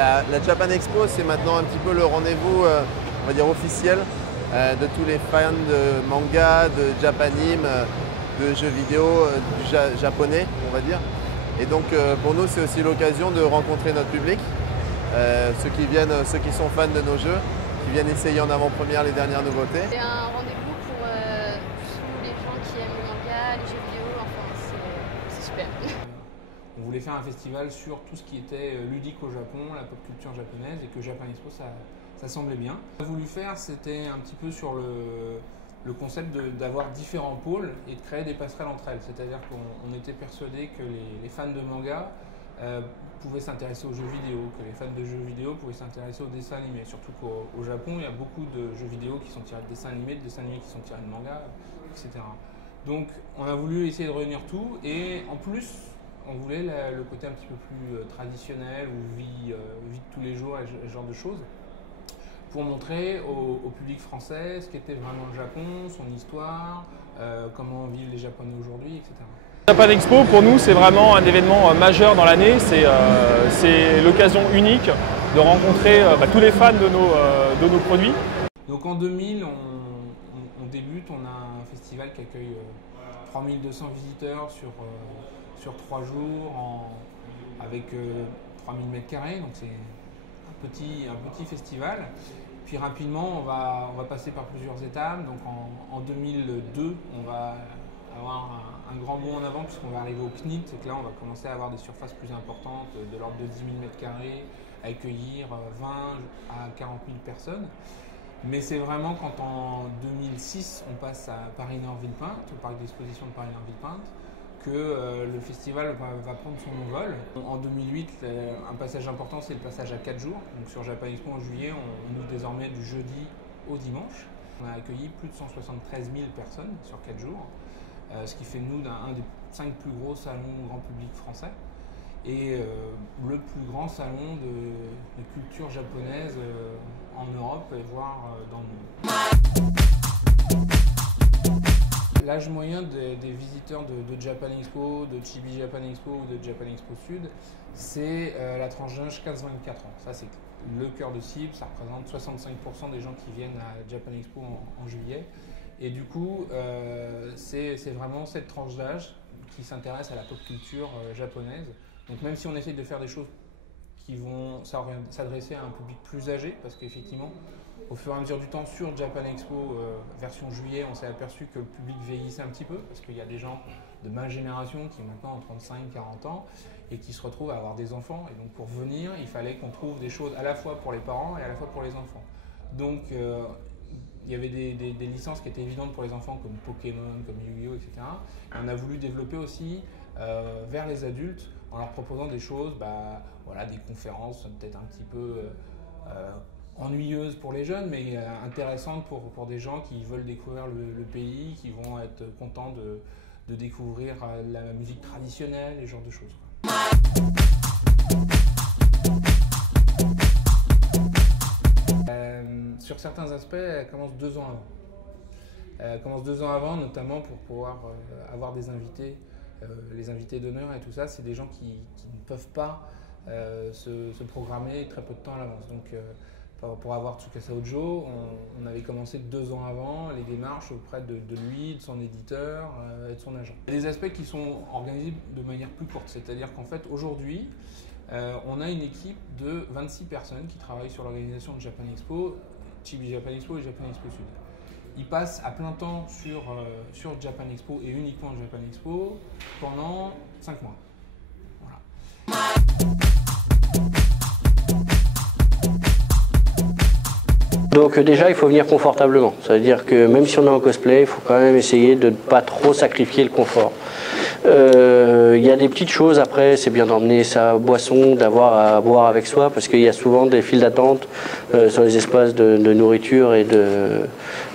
La Japan Expo, c'est maintenant un petit peu le rendez-vous, on va dire officiel, de tous les fans de manga, de japanime, de jeux vidéo, du japonais, on va dire. Et donc pour nous, c'est aussi l'occasion de rencontrer notre public, ceux qui sont fans de nos jeux, qui viennent essayer en avant-première les dernières nouveautés. C'est un rendez-vous pour tous les gens qui aiment le manga, les jeux vidéo, enfin c'est super. On voulait faire un festival sur tout ce qui était ludique au Japon, la pop culture japonaise, et que Japan Expo, ça semblait bien. Ce qu'on a voulu faire, c'était un petit peu sur le concept d'avoir différents pôles et de créer des passerelles entre elles. C'est-à-dire qu'on était persuadé que les fans de manga pouvaient s'intéresser aux jeux vidéo, que les fans de jeux vidéo pouvaient s'intéresser aux dessins animés. Surtout qu'au Japon, il y a beaucoup de jeux vidéo qui sont tirés de dessins animés qui sont tirés de manga, etc. Donc on a voulu essayer de réunir tout, et en plus, on voulait le côté un petit peu plus traditionnel, ou vie de tous les jours, et ce genre de choses, pour montrer au public français ce qu'était vraiment le Japon, son histoire, comment vivent les Japonais aujourd'hui, etc. Japan Expo, pour nous, c'est vraiment un événement majeur dans l'année. C'est l'occasion unique de rencontrer tous les fans de nos produits. Donc en 2000, on débute, on a un festival qui accueille 3200 visiteurs sur 3 jours, avec 3000 m², donc c'est un petit festival. Puis rapidement, on va passer par plusieurs étapes. Donc en 2002, on va avoir un grand bond en avant, puisqu'on va arriver au CNIT, et que là on va commencer à avoir des surfaces plus importantes, de l'ordre de 10 000 m², accueillir 20 à 40 000 personnes. Mais c'est vraiment quand en 2006 on passe à Paris-Nord-Villepinte, au parc d'exposition de Paris-Nord-Villepinte, que le festival va prendre son envol. En 2008, un passage important, c'est le passage à 4 jours. Donc sur Japan Expo en juillet, on ouvre désormais du jeudi au dimanche. On a accueilli plus de 173 000 personnes sur 4 jours, ce qui fait de nous un des 5 plus gros salons grand public français, et le plus grand salon de culture japonaise en Europe, et voire dans le monde. L'âge moyen des visiteurs de Japan Expo, de Chibi Japan Expo ou de Japan Expo Sud, c'est la tranche d'âge 15-24 ans. Ça, c'est le cœur de cible, ça représente 65% des gens qui viennent à Japan Expo en juillet. Et du coup, c'est vraiment cette tranche d'âge qui s'intéresse à la pop culture japonaise. Donc même si on essaie de faire des choses qui vont s'adresser à un public plus âgé, parce qu'effectivement, au fur et à mesure du temps, sur Japan Expo version juillet, on s'est aperçu que le public vieillissait un petit peu, parce qu'il y a des gens de ma génération qui maintenant ont 35-40 ans et qui se retrouvent à avoir des enfants. Et donc pour venir, il fallait qu'on trouve des choses à la fois pour les parents et à la fois pour les enfants. Donc il y avait des licences qui étaient évidentes pour les enfants, comme Pokémon, comme Yu-Gi-Oh, etc. Et on a voulu développer aussi vers les adultes, en leur proposant des choses, voilà, des conférences peut-être un petit peu ennuyeuses pour les jeunes, mais intéressantes pour des gens qui veulent découvrir le pays, qui vont être contents de découvrir la musique traditionnelle, et ce genre de choses. Sur certains aspects, elle commence 2 ans avant. Elle commence 2 ans avant, notamment pour pouvoir avoir des invités, les invités d'honneur et tout ça. C'est des gens qui ne peuvent pas se programmer très peu de temps à l'avance. Donc, pour avoir Tsukasa Ojo, on avait commencé 2 ans avant les démarches auprès de lui, de son éditeur et de son agent. Il y a des aspects qui sont organisés de manière plus courte, c'est-à-dire qu'en fait aujourd'hui, on a une équipe de 26 personnes qui travaillent sur l'organisation de Japan Expo, Chibi Japan Expo et Japan Expo Sud. Ils passent à plein temps sur Japan Expo, et uniquement Japan Expo, pendant 5 mois. Voilà. Donc déjà, il faut venir confortablement. Ça veut dire que même si on est en cosplay, il faut quand même essayer de ne pas trop sacrifier le confort. Il y a des petites choses après, c'est bien d'emmener sa boisson, d'avoir à boire avec soi, parce qu'il y a souvent des files d'attente sur les espaces de nourriture et de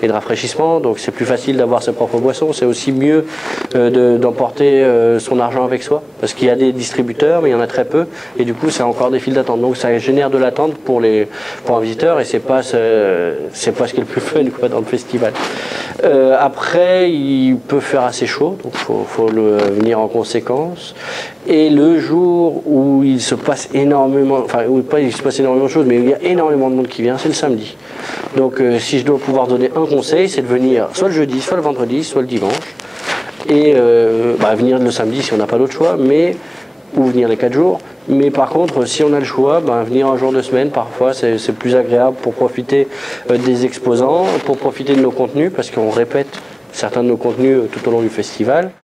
rafraîchissement, donc c'est plus facile d'avoir sa propre boisson. C'est aussi mieux d'emporter son argent avec soi, parce qu'il y a des distributeurs, mais il y en a très peu, et du coup c'est encore des files d'attente. Donc ça génère de l'attente pour un visiteur, et c'est pas ce qui est le plus fun, quoi, dans le festival. Après, il peut faire assez chaud, donc faut venir en conséquence. Et le jour où il se passe énormément, enfin où pas il se passe énormément de choses, mais où il y a énormément de monde qui vient, c'est le samedi. Donc si je dois pouvoir donner un conseil, c'est de venir soit le jeudi, soit le vendredi, soit le dimanche. Et venir le samedi si on n'a pas d'autre choix, ou venir les 4 jours. Mais par contre, si on a le choix, venir un jour de semaine, parfois c'est plus agréable pour profiter des exposants, pour profiter de nos contenus, parce qu'on répète certains de nos contenus tout au long du festival.